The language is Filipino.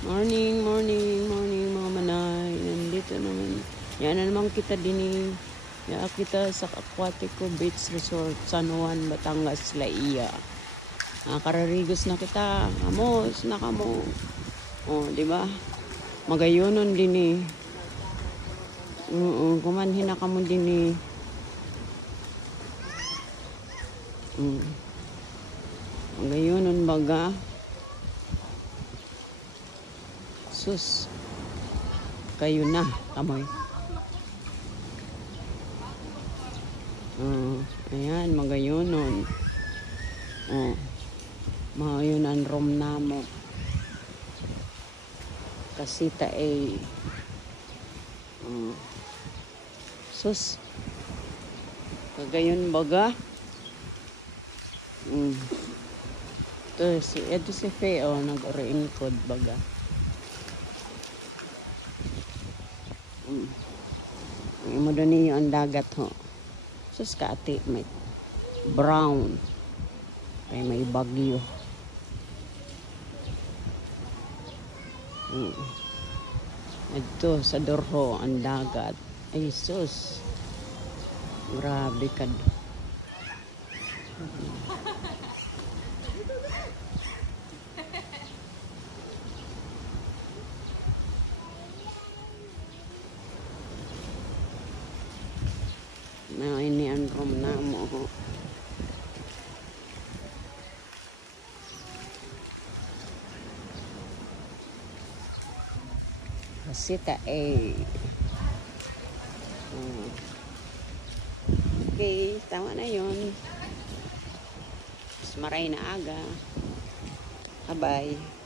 Morning, morning, morning mga manay. Nandito naman. Yan na naman kita din ya kita sa Aquatico Beach Resort, San Juan, Batangas, Laia. Kararigos na kita. Amos na kamo. Oh, di ba? Magayonon din kumanhin na kamo din Magayonon baga. Sus. Kayo na, kamoy. Ayan, magayonon. Magayon ang room namo. Kasita ay sus. Kagayon baga. Ito si Feo, nag-raincoat baga. Mo doon niyo ang dagat ho. Sus kaati, may brown. Ay may bagyo. Ito sa Dorho ang dagat. Ay sus. Grabe ka. Na ini ang room na mo. Kasita okay, tama na yun. Mas maray na aga. Bye-bye.